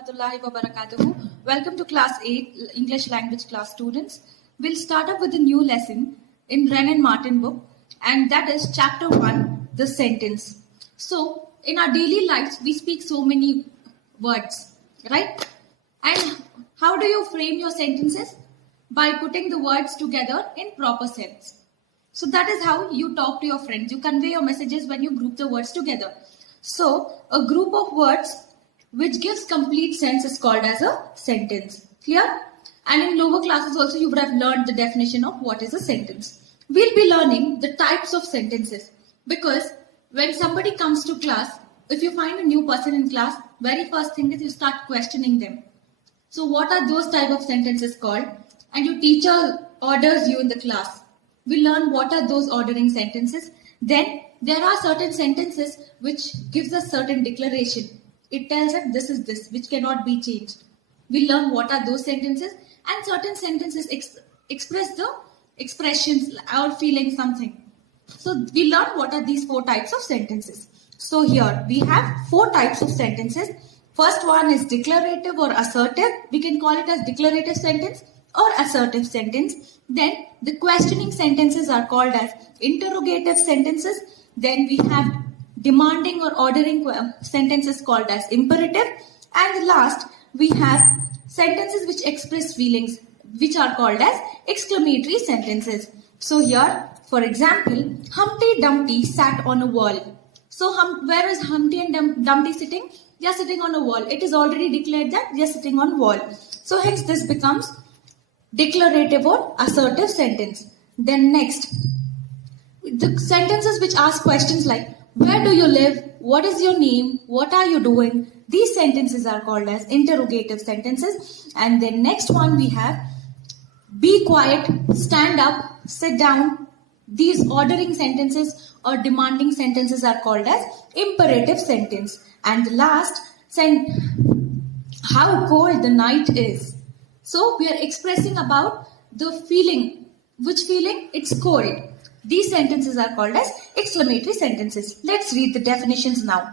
warahmatullahi wabarakatuh. Welcome to class 8 English language class students. We'll start up with a new lesson in Wren and Martin book, and that is chapter 1, the sentence. So in our daily lives we speak so many words, right? And how do you frame your sentences? By putting the words together in proper sense. So that is how you talk to your friends. You convey your messages when you group the words together. So a group of words which gives complete sense is called as a sentence. Clear? And in lower classes also you would have learned the definition of what is a sentence. We'll be learning the types of sentences, because when somebody comes to class, if you find a new person in class, very first thing is you start questioning them. So what are those type of sentences called? And your teacher orders you in the class. We learn what are those ordering sentences. Then there are certain sentences which gives a certain declaration. It tells that this is this, which cannot be changed. We learn what are those sentences, and certain sentences express the expressions or feeling something. So we learn what are these 4 types of sentences. So here we have 4 types of sentences. First one is declarative or assertive. We can call it as declarative sentence or assertive sentence. Then the questioning sentences are called as interrogative sentences. Then we have demanding or ordering sentences called as imperative. And the last, we have sentences which express feelings, which are called as exclamatory sentences. So here, for example, Humpty Dumpty sat on a wall. So where is Humpty and Dumpty sitting? They are sitting on a wall. It is already declared that they are sitting on wall. So hence this becomes declarative or assertive sentence. Then next, the sentences which ask questions like, where do you live? What is your name? What are you doing? These sentences are called as interrogative sentences. And then next one we have, be quiet, stand up, sit down. These ordering sentences or demanding sentences are called as imperative sentence. And the last, how cold the night is. So we are expressing about the feeling. Which feeling? It's cold. These sentences are called as exclamatory sentences. Let's read the definitions now.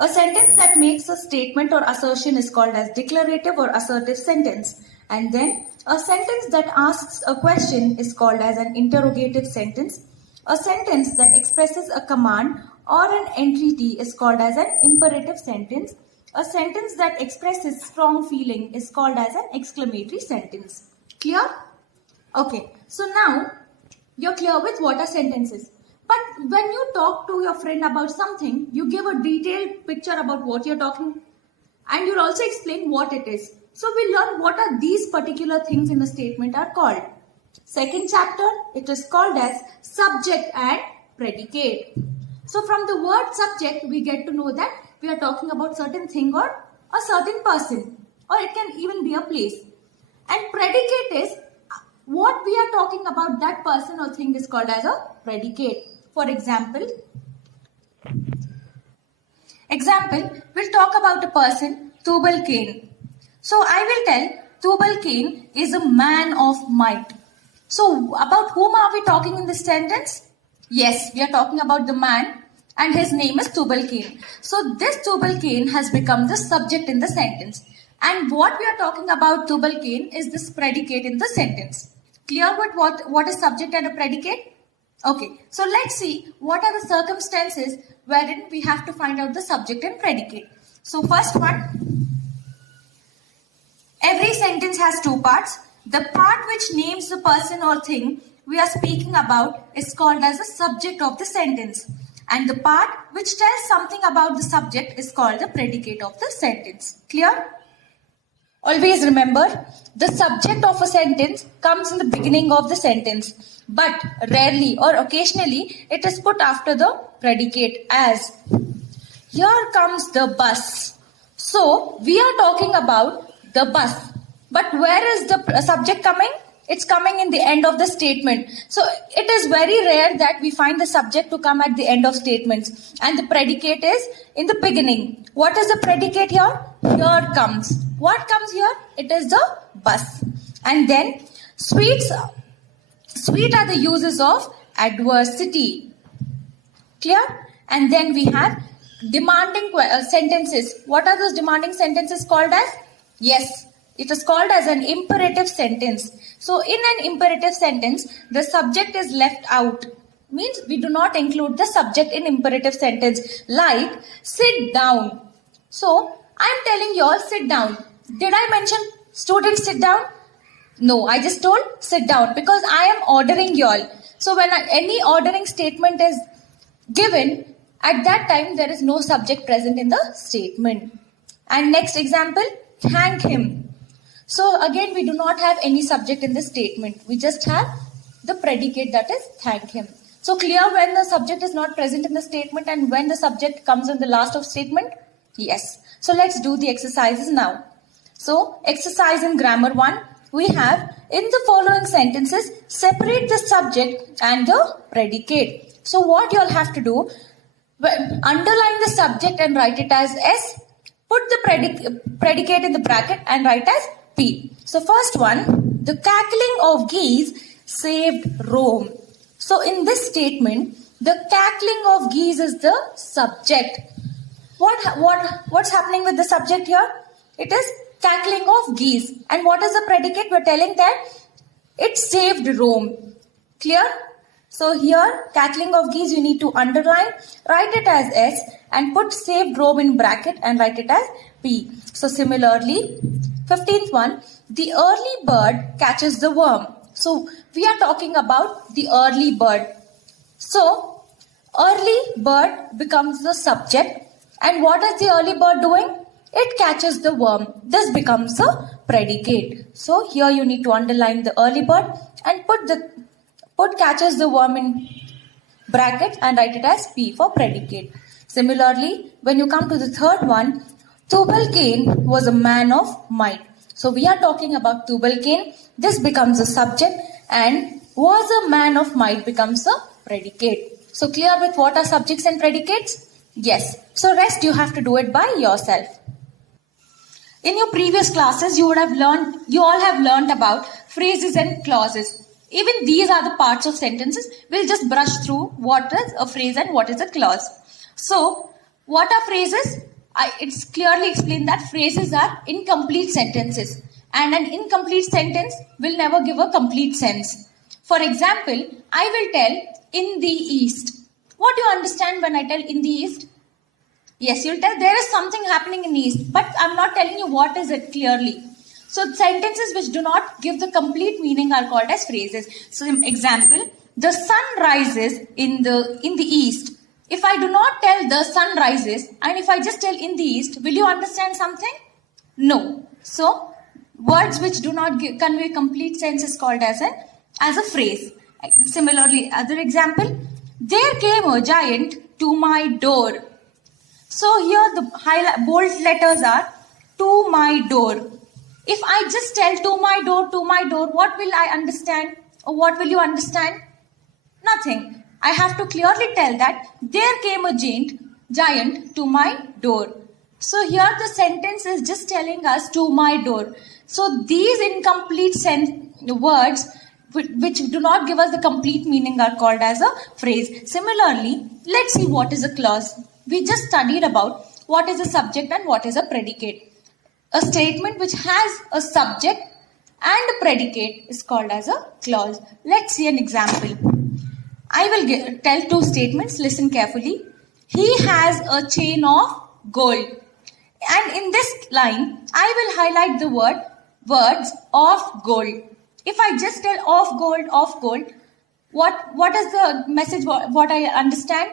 A sentence that makes a statement or assertion is called as declarative or assertive sentence. And then a sentence that asks a question is called as an interrogative sentence. A sentence that expresses a command or an entity is called as an imperative sentence. A sentence that expresses strong feeling is called as an exclamatory sentence. Clear? Okay, so now you're clear with what are sentences. But when you talk to your friend about something, you give a detailed picture about what you're talking, and you'll also explain what it is. So we learn what are these particular things in the statement are called. Second chapter, it is called as subject and predicate. So from the word subject, we get to know that we are talking about certain thing or a certain person, or it can even be a place. And predicate is what we are talking about, that person or thing is called as a predicate. For example, we'll talk about a person, Tubal Cain. So I will tell Tubal Cain is a man of might. So about whom are we talking in this sentence? Yes, we are talking about the man, and his name is Tubal Cain. So this Tubal Cain has become the subject in the sentence. And what we are talking about Tubal Cain is this predicate in the sentence. Clear with what is subject and a predicate? Okay, so let's see what are the circumstances wherein we have to find out the subject and predicate. So first one, every sentence has 2 parts. The part which names the person or thing we are speaking about is called as the subject of the sentence. And the part which tells something about the subject is called the predicate of the sentence. Clear? Always remember, the subject of a sentence comes in the beginning of the sentence, but rarely or occasionally it is put after the predicate as, here comes the bus. So we are talking about the bus, but where is the subject coming? It's coming in the end of the statement. So it is very rare that we find the subject to come at the end of statements, and the predicate is in the beginning. What is the predicate here? Here comes. What comes here? It is the bus. And then sweet are the uses of adversity. Clear? And then we have sentences. What are those demanding sentences called as? Yes, it is called as an imperative sentence. So in an imperative sentence, the subject is left out. Means we do not include the subject in imperative sentence. Like, sit down. So I am telling you all, sit down. Did I mention students sit down? No, I just told sit down because I am ordering you all. So when any ordering statement is given, at that time there is no subject present in the statement. And next example, thank him. So again we do not have any subject in the statement. We just have the predicate, that is thank him. So clear when the subject is not present in the statement and when the subject comes in the last of statement? Yes. So let's do the exercises now. So exercise in grammar 1, we have in the following sentences, separate the subject and the predicate. So what you all have to do, underline the subject and write it as S, put the predicate in the bracket and write as P. So first one, the cackling of geese saved Rome. So in this statement, the cackling of geese is the subject. What's happening with the subject here? It is cackling of geese. And what is the predicate? We're telling that it saved Rome. Clear? So here, cackling of geese, you need to underline, write it as S and put saved Rome in bracket and write it as P. So similarly, 15th one, the early bird catches the worm. So we are talking about the early bird. So early bird becomes the subject. And what is the early bird doing? It catches the worm. This becomes a predicate. So here you need to underline the early bird and put catches the worm in bracket and write it as P for predicate. Similarly, when you come to the third one, Tubal-Cain was a man of might. So we are talking about Tubal-Cain. This becomes a subject and was a man of might becomes a predicate. So clear with what are subjects and predicates? Yes. So rest you have to do it by yourself. In your previous classes, you all have learned about phrases and clauses. Even these are the parts of sentences. We'll just brush through what is a phrase and what is a clause. So, what are phrases? It's clearly explained that phrases are incomplete sentences. And an incomplete sentence will never give a complete sense. For example, I will tell in the east. What do you understand when I tell in the east? Yes, you'll tell there is something happening in the east, but I'm not telling you what is it clearly. So sentences which do not give the complete meaning are called as phrases. So example, the sun rises in the east. If I do not tell the sun rises and if I just tell in the east, will you understand something? No. So words which do not convey complete sense is called as a phrase. Similarly, other example, there came a giant to my door. So here the bold letters are to my door. If I just tell to my door, what will I understand? Or what will you understand? Nothing. I have to clearly tell that there came a giant to my door. So here the sentence is just telling us to my door. So these incomplete words which do not give us the complete meaning are called as a phrase. Similarly, let's see what is a clause. We just studied about what is a subject and what is a predicate. A statement which has a subject and a predicate is called as a clause. Let's see an example. I will tell two statements. Listen carefully. He has a chain of gold. And in this line, I will highlight the words of gold. If I just tell of gold, what is the message, what I understand?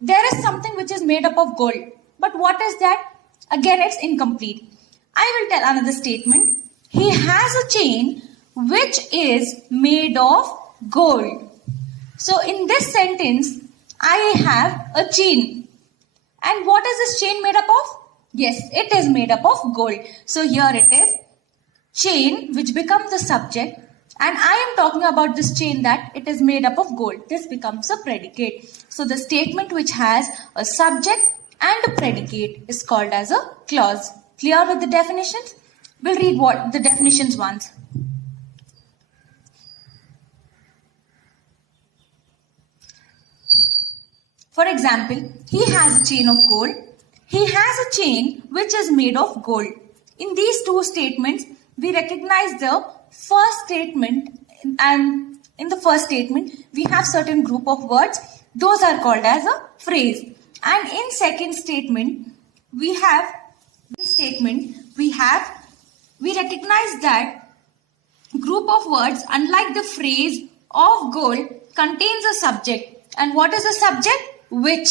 There is something which is made up of gold. But what is that? Again, it's incomplete. I will tell another statement. He has a chain which is made of gold. So in this sentence, I have a chain. And what is this chain made up of? Yes, it is made up of gold. So here it is. Chain which becomes the subject. And I am talking about this chain that it is made up of gold. This becomes a predicate. So the statement which has a subject and a predicate is called as a clause. Clear with the definitions? We'll read what the definitions once. For example, he has a chain of gold. He has a chain which is made of gold. In these two statements, we recognize the first statement, and in the first statement, we have certain group of words. Those are called as a phrase. And in second statement, we recognize that group of words, unlike the phrase of gold, contains a subject. And what is the subject? Which.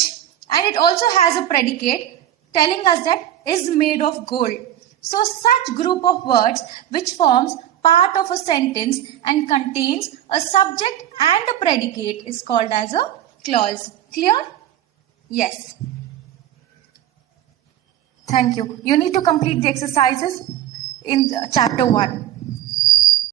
And it also has a predicate telling us that is made of gold. So such group of words which forms part of a sentence and contains a subject and a predicate is called as a clause. Clear? Yes. Thank you. You need to complete the exercises in chapter 1.